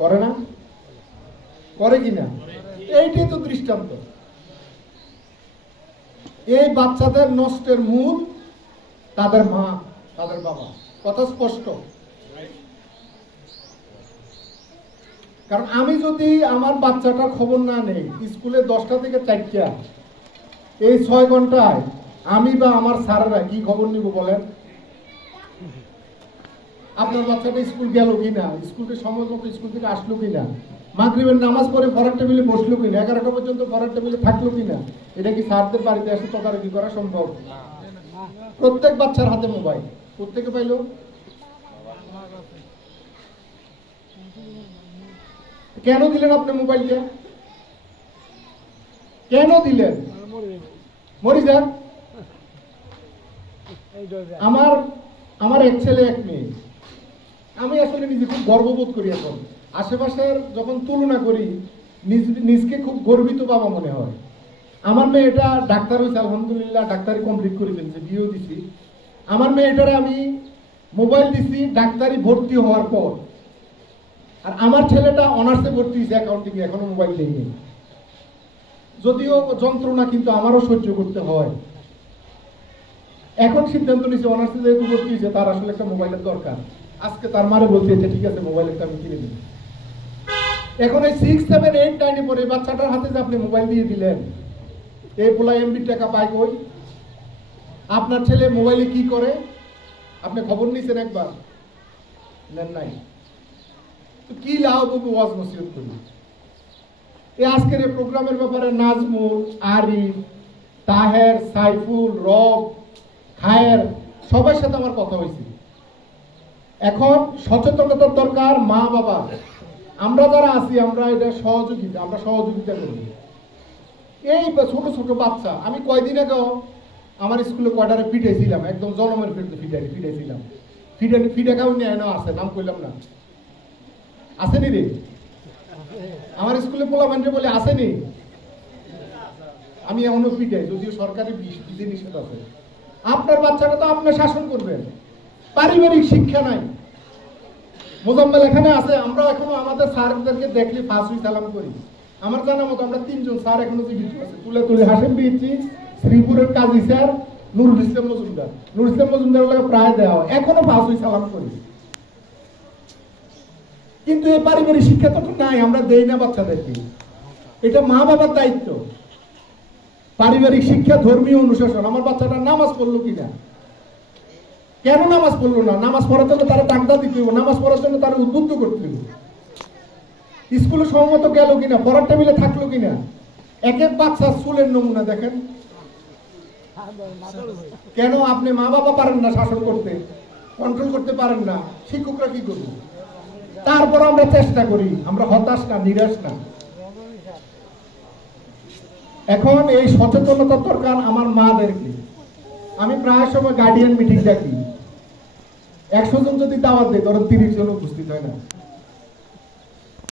করে না? করে কিনা? এইটাই তো দৃষ্টান্ত। এই বাচ্চাদের নষ্টের মূল তাদের মা, তাদের বাবা। কথা স্পষ্ট। কারণ আমি যদি আমার বাচ্চাটার খবর না নেই, স্কুলে 10টা থেকে 4টা, এই 6 ঘন্টায় আমি বা আমার স্যারেরা কি খবর নিব বলেন? আপনার বাচ্চাটা স্কুল গেল কিনা, স্কুলকে সময় মতো স্কুল থেকে আসলো কিনা, মাগরিবের নামাজ পড়ে পড়ার টেবিলে বসলো কিনা, 11টা পর্যন্ত পড়ার টেবিলে থাকলো কিনা, এটা কি স্যারদের বাড়িতে এসে তদারকি করা সম্ভব? প্রত্যেক বাচ্চার হাতে মোবাইল, প্রত্যেকে পাইলো। কেন দিলেন আপনি মোবাইলটা? কেন দিলেন? মরি যান। আমার এক ছেলে এক মেয়ে। আমি আসলে নিজে খুব গর্ববোধ করি। এখন আশেপাশের যখন তুলনা করি নিজকে খুব গর্বিত বাবা মনে হয়। আমার মেয়েটা ডাক্তার হয়েছে, আলহামদুলিল্লাহ ডাক্তারি কমপ্লিট করে ফেলছে, বিয়েও দিছি। আমার মেয়েটারে আমি মোবাইল দিছি ডাক্তারি ভর্তি হওয়ার পর। আর আমার ছেলেটা অনার্সে ভর্তি হয়েছে অ্যাকাউন্টিং, এখনো মোবাইল নেই। যদিও যন্ত্রণা কিন্তু আমারও সহ্য করতে হয়। এখন সিদ্ধান্ত নিয়েছে অনার্সে যেহেতু ভর্তি হয়েছে তার আসলে একটা মোবাইলের দরকার। আজকে তার মারে বলতে ঠিক আছে মোবাইল একটা আমি কিনে দিই। এখন এই 6, 7, 8, 9 পরে বাচ্চাটার হাতে যে আপনি মোবাইল দিয়ে দিলেন, এই পোলা এমবি টাকা পায় কই? আপনার ছেলে মোবাইলে কি করে আপনি খবর নিয়েছেন একবার? নেন নাই। তো কি লাভ হবে ওয়াজ নসিহত করি? এই আজকের এই প্রোগ্রামের ব্যাপারে নাজমুল, আরিফ, তাহের, সাইফুল, রব, খায়ের সবার সাথে আমার কথা হয়েছে। এখন সচেতনতার দরকার মা বাবা। আমরা যারা আছি আমরা এটা সহযোগিতা করি। এই ছোট ছোট বাচ্চা, আমি কয়দিন আগে আমার স্কুলে কোয়ার্টারে পিটাইছিলাম, একদম জনমের পিটাইছিলাম। ফিডে কাউ নিয়ে না আছে, নাম কইলাম না, আসেনি রে? আমার স্কুলে পোলামেন্টে বলে আসেনি। আমি এমনও পিটাই, যদিও সরকারি বিধি নিষেধ আছে। আপনার বাচ্চাটা তো আপনি শাসন করবেন। পারিবারিক শিক্ষা নাই। মোজাম্মেল এখানে আছে, আমরা এখনো আমাদের স্যারদেরকে দেখলে ফাঁসুই সালাম করি। আমার জানা মতো আমরা 3 জন স্যার এখনো জীবিত আছে। তুলে হাসেম বিয়েছি, শ্রীপুরের কাজী স্যার, নুরুল ইসলাম মজুমদার প্রায় দেওয়া হয়, এখনো ফাঁসুই সালাম করি। কিন্তু এই পারিবারিক শিক্ষা তো নাই, আমরা দেই না বাচ্চাদেরকে। এটা মা বাবার দায়িত্ব। পারিবারিক শিক্ষা, ধর্মীয় অনুশাসন। আমার বাচ্চাটা নামাজ পড়লো কিনা, কেন নামাজ পড়লো না, নামাজ পড়ার জন্য তারা টাকা দিতে হবে, নামাজ পড়ার জন্য তারা উদ্বুদ্ধ করতে হবে। স্কুলে সমমত গেল কিনা, পড়ার টেবিলে থাকলো কিনা। এক এক বাচ্চা চুলের নমুনা দেখেন। কেন আপনি মা বাবা পারেন না শাসন করতে, কন্ট্রোল করতে পারেন না, শিক্ষকরা কি করবে? তারপর আমরা চেষ্টা করি, আমরা হতাশ না, নিরাশ না। এখন এই সচেতনতা দরকার আমার মাদেরকে। আমি প্রায় সময় গার্ডিয়ান মিটিং ডাকি, 100 জন যদি দাওয়াত দেয় ধরো 30 জন উপস্থিত হয় না।